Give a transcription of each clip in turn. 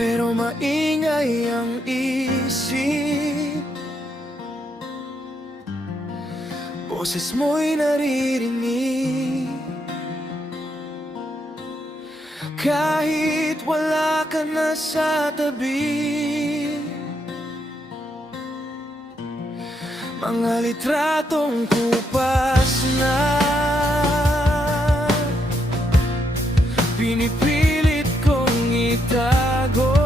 pero maingay ang isip. Boses mo'y naririnig kahit wala ka na sa tabi. Mga litratong kupas na pinipilit kong itago,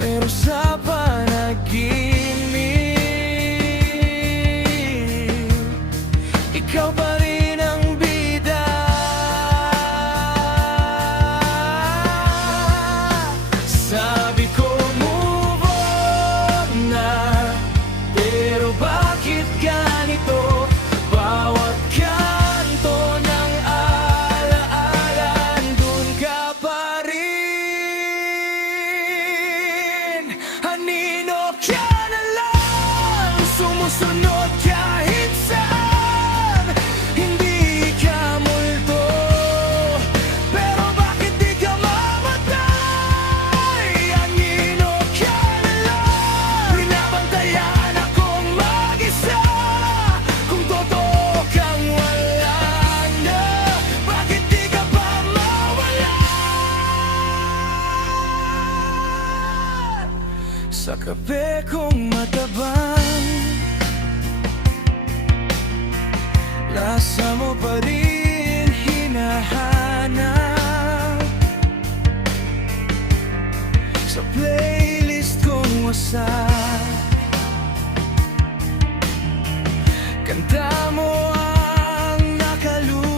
pero sa panaginip ikaw pa rin ang bida. Sabi ko move on na, pero bakit ganito? Bawat kanto ng alaala andun ka pa rin. Anino ka na lang, sumusunod kahit saan. Hindi ka multo, pero bakit di ka mamatay? Anino ka na lang, binabantayan akong mag-isa. Kung totoo kang wala na, bakit di ka pa mawala? Sa kape kong matabang, lasa mo pa rin hinahanap. Sa playlist kong wasak, kanta mo ang nakaloop.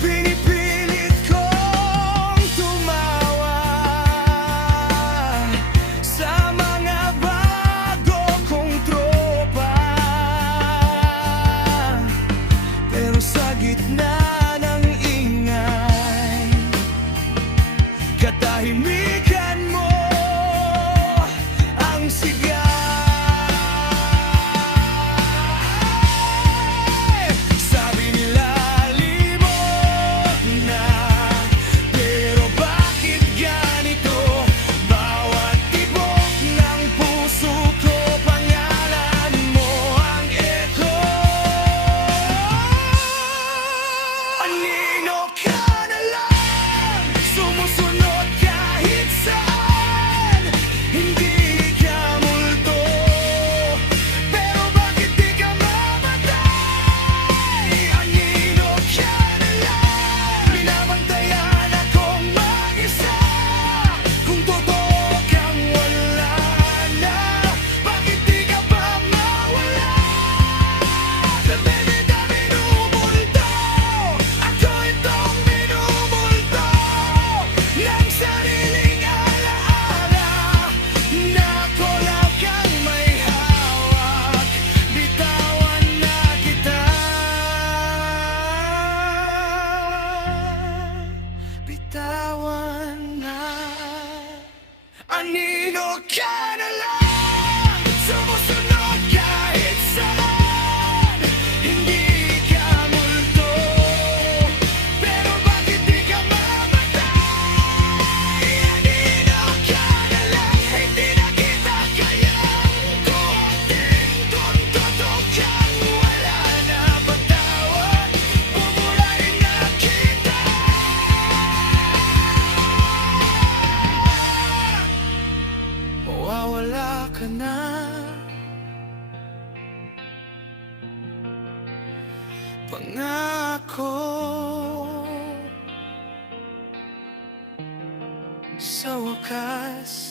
Pinipilit kong tumawa sa mga bago kong tropa, pero sa gitna ng ingay, katahimikan mo ang sigaw. Sabi nila limot na, pero bakit ganito? Bawat tibok ng puso ko, pangalan mo ang echo. Anino ka na lang, sumusunod kahit saan. Hindi ka multo, pero bakit di ka mamatay? Anino ka na lang, binabantayan akong mag-isa. Kung totoo kang wala na, bakit di ka pa mawala? Dami-dami minumulto, ako itong minumulto ng sariling alaala, na kolab kang may hawak. Bitawan na kita, bitawan na. Anino ka na lang, sumusunod kahit saan. Hindi ka multo, pero bakit di ka mamatay? Anino ka na lang, hindi na kita kayang kuhatin. Kung totoo kang wala na, patawad, buburahin na kita. Mawawala ka na, pangako. Sa wakas